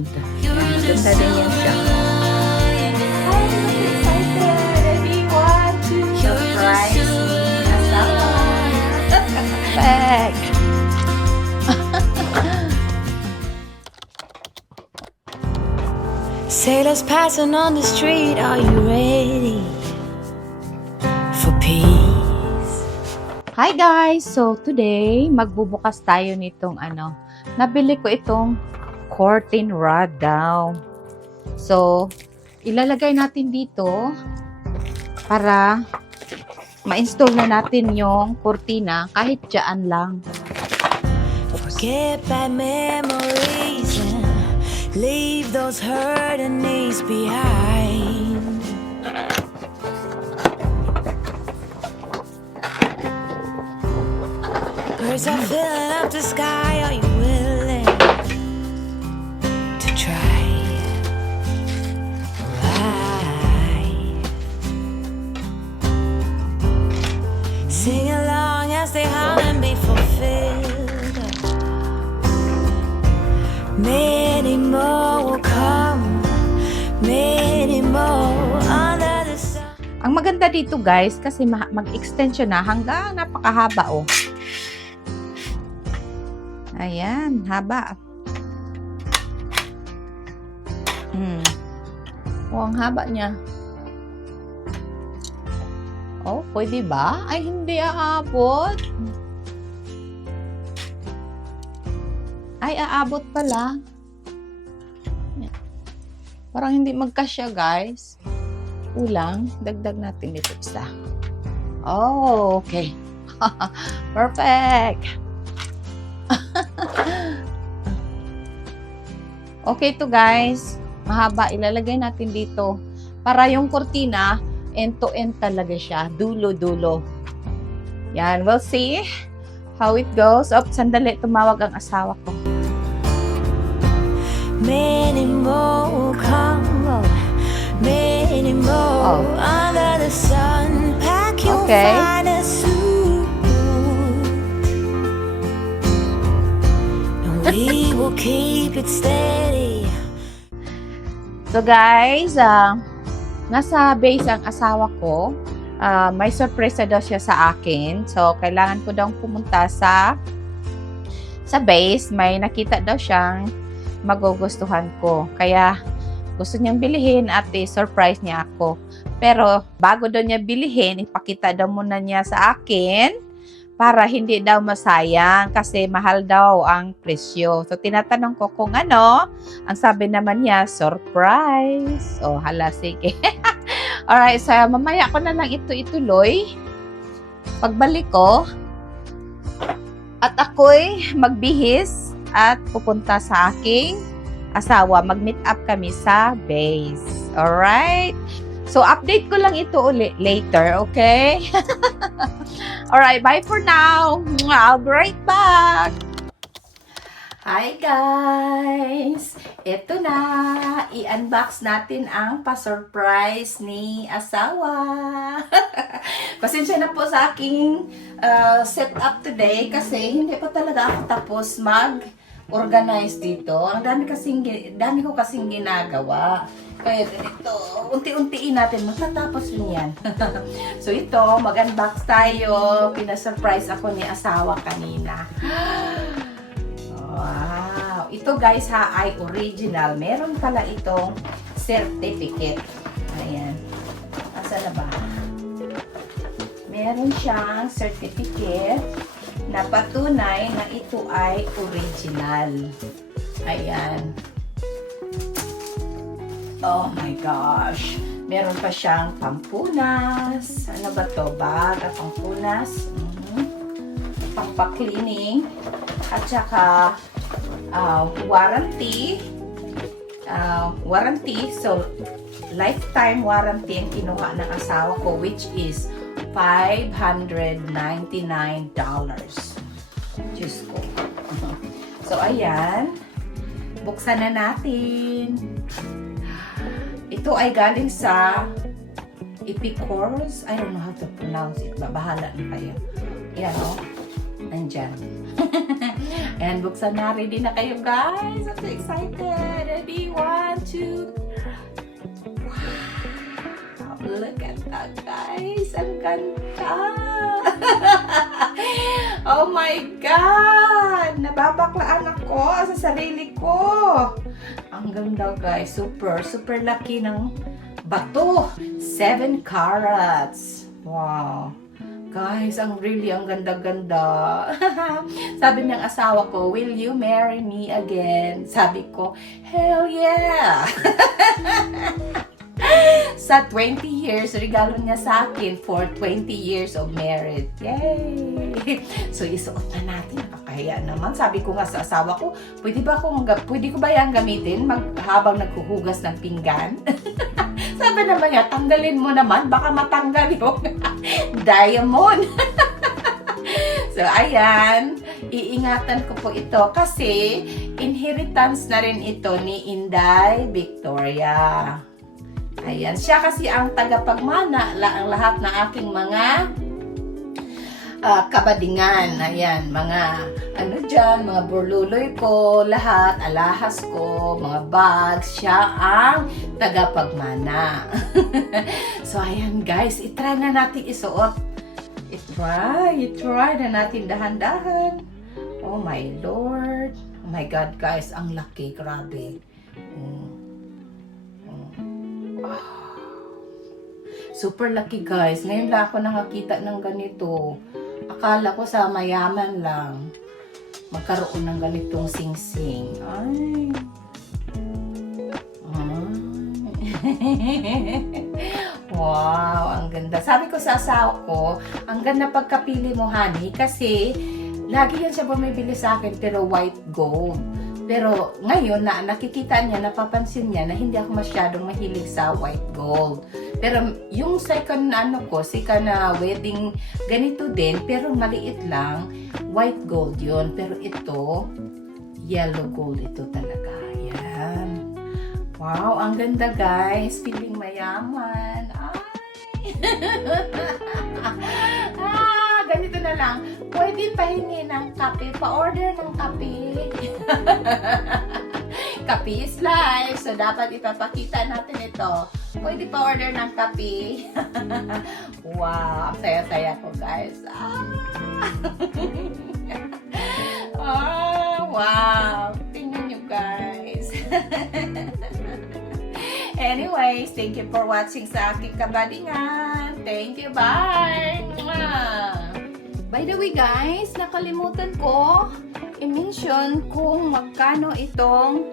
Ganda din yan siya. I'm excited. I want to surprise me asawa. Perfect. Sailors passing on the street, are you ready for peace? Hi guys! So today, magbubukas tayo nitong nabili ko itong curtain rod daw. So, ilalagay natin dito para ma-install na natin yung kurtina kahit dyan lang. Forget bad memories and leave those hurting knees behind. Birds are filling up the sky, are you willing to try? Ride. Sing along as they hum and be fulfilled. Many more will come, many more under the sun. Ang maganda dito guys, kasi mag-extend siya na hanggang napakahaba oh. Ayan, haba. Oh, ang haba niya. Oh, pwede ba? Ay, hindi aabot. Ay, aabot pala. Parang hindi magkasya, guys. Ulang, dagdag natin dito isa. Oh, okay. Perfect. Okay to guys. Mahaba. Ilalagay natin dito. Para yung kurtina, end to end talaga siya. Dulo-dulo. Yan. We'll see how it goes. Oh, sandali. Tumawag ang asawa ko. Many more will come, oh, many more under the sun. Pack your finest suit, and we will keep it steady. So guys, nasa base ang asawa ko. May surprise daw siya sa akin. So kailangan ko daw pumunta sa base. May nakita daw siyang magugustuhan ko. Kaya gusto niyang bilihin at surprise niya ako. Pero bago daw niya bilihin, ipakita daw muna niya sa akin para hindi daw masayang kasi mahal daw ang presyo. So tinatanong ko kung ano, ang sabi naman niya, surprise. Oh, hala, sige. Alright, so mamaya ko na lang ito ituloy. Pagbalik ko, at ako'y magbihis at pupunta sa aking asawa. Mag-meet up kami sa base. Alright? So, update ko lang ito ulit later, okay? Alright, bye for now. I'll be right back. Hi guys! Ito na, i-unbox natin ang pa-surprise ni asawa. Pasensya na po sa aking setup today kasi hindi pa talaga ako tapos mag-organize dito. Ang dami ko kasing ginagawa. Kaya ito, unti-untiin natin, matatapos rin yan. So ito, mag-unbox tayo. Pina-surprise ako ni asawa kanina. Wow! Ito guys ha, ay original. Meron pala itong certificate. Ayan. Asa na ba? Meron siyang certificate na patunay na ito ay original. Ayan. Oh my gosh! Meron pa siyang pampunas. Ano ba to? Bag at pampunas. Pampa-cleaning. At saka warranty. So, lifetime warranty ang kinuha ng asawa ko, which is $599. Diyos ko. So, ayan. Buksan na natin. Ito ay galing sa Epicurus. I don't know how to pronounce it. Bahala na kayo. Yan o. Nandyan. And buksan na, ready na kayo guys. I'm so excited. Ready? 1, 2. Wow! Look at that guys. Ang ganda. Oh my God! Nababaklaan ako sa sarili ko. Ang ganda guys. Super, super laki ng bato. 7 carats. Wow. Guys, ang ganda-ganda. Sabi ng asawa ko, will you marry me again? Sabi ko, hell yeah! Sa 20 years, regalo niya sa akin for 20 years of marriage. Yay! So, isuot na natin. Nakakahiya naman. Sabi ko nga sa asawa ko, pwede ko ba yan gamitin habang naghuhugas ng pinggan? Sabi naman niya, tanggalin mo naman, baka matanggal yung diamond. So, ayan, iingatan ko po ito kasi inheritance na rin ito ni Inday Victoria. Ayan, siya kasi ang tagapagmana ang lahat ng aking mga kabadingan. Ayan, mga mga burluloy ko, lahat, alahas ko, mga bags, siya ang tagapagmana. So, ayan guys, itry na natin isuot. Itry na natin dahan-dahan. Oh my Lord. Oh my God guys, ang laki, grabe. Super laki guys. Ngayon lang ako nakakita ng ganito. Akala ko sa mayaman lang magkaroon ng ganitong sing-sing. Ay. Wow, ang ganda. Sabi ko sa asawa ko, ang ganda pagkapili mo, honey, kasi lagi yan siya bumibili sa akin, pero white gold. Pero ngayon, nakikita niya, napapansin niya na hindi ako masyadong mahilig sa white gold. Pero yung second wedding, ganito din, pero maliit lang, white gold yun. Pero ito, yellow gold ito talaga. Yan. Wow, ang ganda guys. Feeling mayaman. Ay! Ganito na lang. Pwede pahingi ng kape. Pa-order ng kape. Kape is life. So, dapat ipapakita natin ito. Pwede pa-order ng kape. Wow. Saya-saya ko, guys. Oh, wow. Tingnan nyo, guys. Anyways, thank you for watching sa aking kabadingan. Thank you. Bye. By the way, guys, nakalimutan ko i-mention kung magkano itong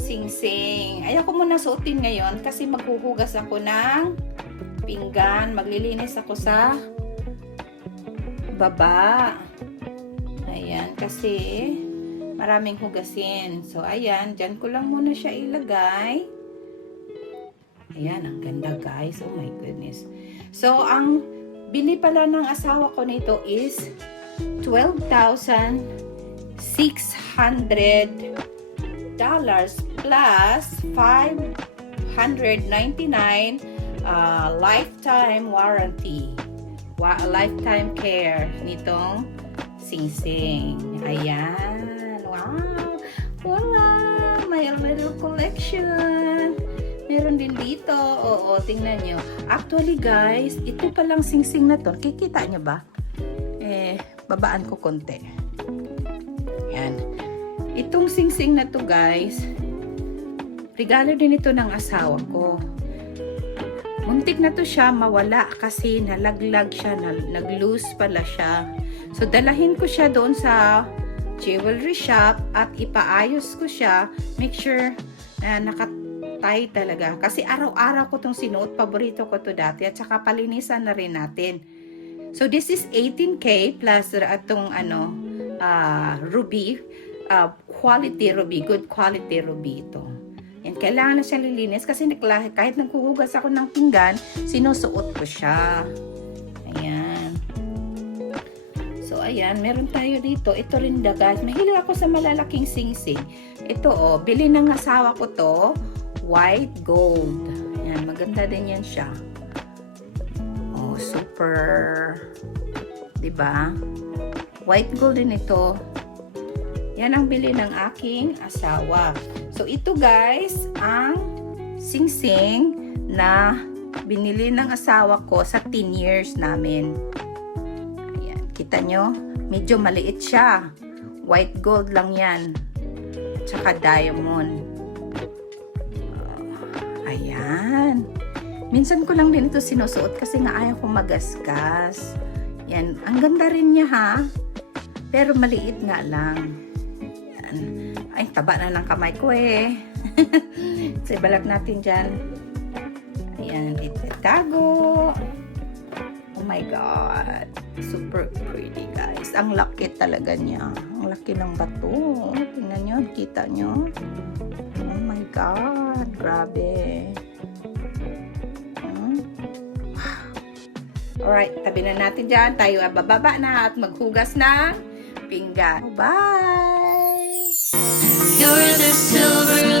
sing-sing. Ayaw ko muna suotin ngayon kasi maghuhugas ako ng pinggan. Maglilinis ako sa baba. Ayan, kasi maraming hugasin. So, ayan, dyan ko lang muna siya ilagay. Ayan, ang ganda guys. Oh my goodness. So, ang bili pala ng asawa ko nito is $12,600 plus $599 lifetime warranty. Lifetime care nitong sing-sing. Ayan. Wow. Wala. May little collection. Meron din dito. Oo, tingnan nyo. Actually, guys, ito palang sing-sing na to. Kikita nyo ba? Babaan ko konti. Yan. Itong sing-sing na to, guys, regalo din ito ng asawa ko. Muntik na to siya mawala kasi nalaglag siya, nag-loose pala siya. So, dalahin ko siya doon sa jewelry shop at ipaayos ko siya. Make sure na tie talaga. Kasi araw-araw ko itong sinuot. Paborito ko to dati. At saka palinisan na rin natin. So, this is 18K plus itong ruby. Quality ruby. Good quality ruby ito. And kailangan na siya lilinis kasi kahit naghuhugas ako ng pinggan, sinusuot ko siya. Ayan. So, ayan. Meron tayo dito. Ito rin guys. Mahilig ako sa malalaking sing-sing. Ito, bili ng asawa ko to. White gold. Yan, maganda din yan siya. Oh, super. 'Di ba? White gold din ito. Yan ang bili ng aking asawa. So, ito guys, ang singsing na binili ng asawa ko sa 10 years namin. Ayan, kita nyo? Medyo maliit siya. White gold lang yan. Tsaka diamond. Ayan. Minsan ko lang din ito sinusuot kasi nga ayaw kong magasgas. Yan. Ang ganda rin niya ha. Pero maliit nga lang. Yan. Ay, taba na ng kamay ko eh. So, ibalak natin dyan. Ayan. Itago. Oh my God. Super pretty guys. Ang laki talaga niya. Ang laki ng bato. Tingnan nyo. Kita nyo. Oh my God. Grabe. Alright. Tabi na natin dyan. Tayo bababa na at maghugas na pinggan. Bye! You're the silver